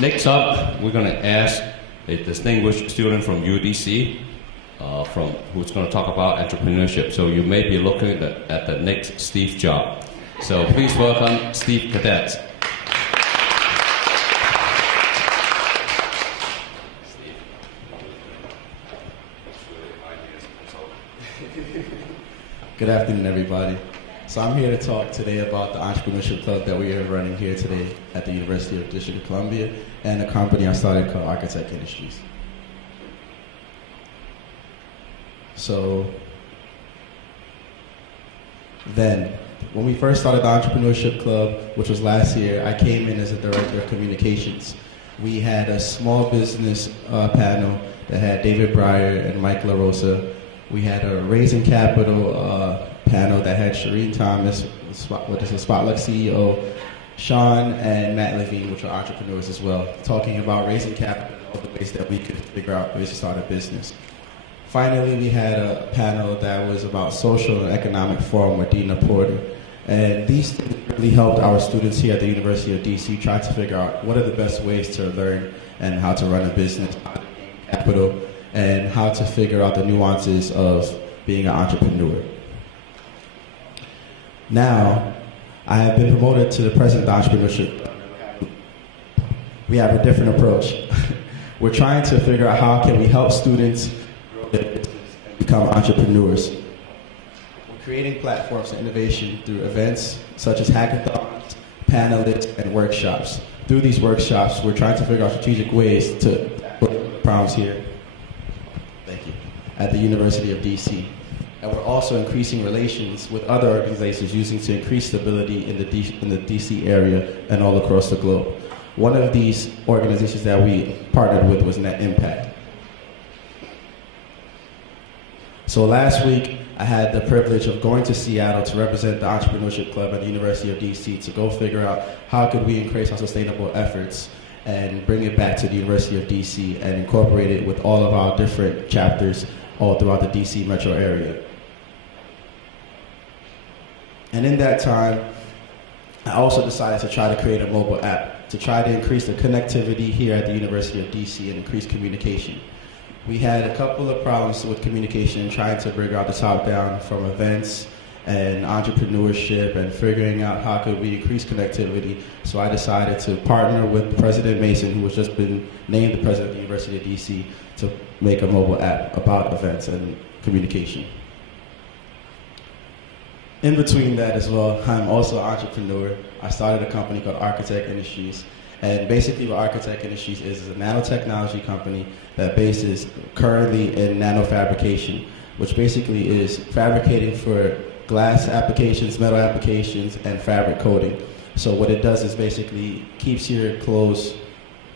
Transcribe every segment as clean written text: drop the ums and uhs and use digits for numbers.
Next up, we're going to ask a distinguished student from UDC, who's going to talk about entrepreneurship. So you may be looking at the next Steve Jobs. So please welcome Steve Cadet. Good afternoon, everybody. So I'm here to talk today about the entrepreneurship club that we are running here today at the University of District of Columbia and a company I started called Architect Industries. So then, when we first started the entrepreneurship club, which was last year, I came in as a director of communications. We had a small business panel that had David Breyer and Mike LaRosa. We had a Raising Capital panel that had Shireen Thomas, which is a Spotluck CEO, Sean and Matt Levine, which are entrepreneurs as well, talking about raising capital and all the ways that we could figure out ways to start a business. Finally, we had a panel that was about social and economic forum with Dina Porter. And these things really helped our students here at the University of DC try to figure out what are the best ways to learn and how to run a business, how to gain capital, and how to figure out the nuances of being an entrepreneur. Now, I have been promoted to the president of the entrepreneurship. We have a different approach. We're trying to figure out how can we help students grow their business and become entrepreneurs. We're creating platforms for innovation through events such as hackathons, panelists, and workshops. Through these workshops, we're trying to figure out strategic ways to tackle problems here at the University of DC. And we're also increasing relations with other organizations using to increase stability in the DC area and all across the globe. One of these organizations that we partnered with was Net Impact. So last week, I had the privilege of going to Seattle to represent the Entrepreneurship Club at the University of DC to go figure out how could we increase our sustainable efforts and bring it back to the University of DC and incorporate it with all of our different chapters all throughout the DC metro area. And in that time, I also decided to try to create a mobile app to try to increase the connectivity here at the University of DC and increase communication. We had a couple of problems with communication and trying to bring out the top down from events and entrepreneurship and figuring out how could we increase connectivity. So I decided to partner with President Mason, who has just been named the president of the University of DC, to make a mobile app about events and communication. In between that as well, I'm also an entrepreneur. I started a company called Architect Industries. And basically what Architect Industries is a nanotechnology company that bases currently in nanofabrication, which basically is fabricating for glass applications, metal applications, and fabric coating. So what it does is basically keeps your clothes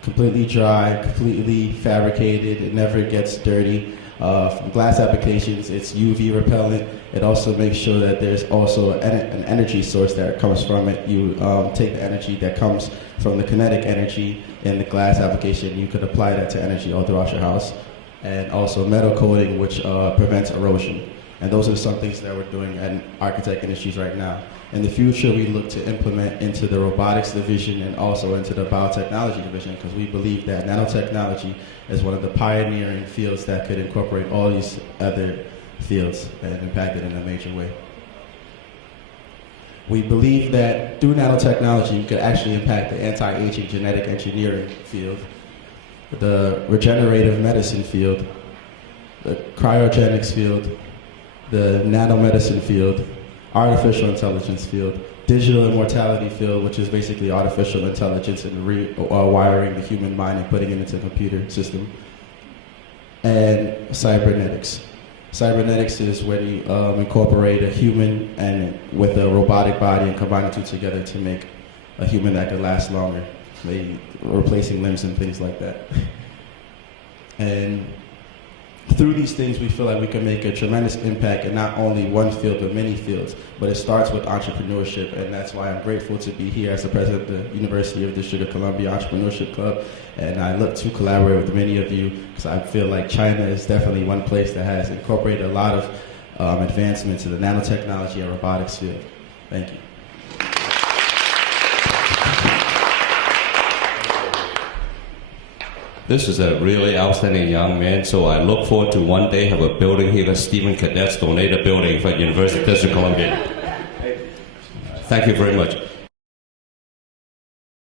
completely dry, completely fabricated, it never gets dirty. From glass applications, it's UV repellent. It also makes sure that there's also an energy source that comes from it. You take the energy that comes from the kinetic energy in the glass application, you could apply that to energy all throughout your house. And also metal coating, which prevents erosion. And those are some things that we're doing at Architect Industries right now. In the future, we look to implement into the robotics division and also into the biotechnology division, because we believe that nanotechnology is one of the pioneering fields that could incorporate all these other fields and impact it in a major way. We believe that through nanotechnology, we could actually impact the anti-aging genetic engineering field, the regenerative medicine field, the cryogenics field, the nanomedicine field, artificial intelligence field, digital immortality field, which is basically artificial intelligence and wiring the human mind and putting it into a computer system, and cybernetics. Cybernetics is when you incorporate a human and with a robotic body and combine the two together to make a human that could last longer, maybe replacing limbs and things like that. And through these things, we feel like we can make a tremendous impact in not only one field, but many fields. But it starts with entrepreneurship, and that's why I'm grateful to be here as the president of the University of District of Columbia Entrepreneurship Club. And I look to collaborate with many of you, because I feel like China is definitely one place that has incorporated a lot of advancements in the nanotechnology and robotics field. Thank you. This is a really outstanding young man, so I look forward to one day have a building here that Stephen Cadet's donated building for University of Columbia. Thank you very much.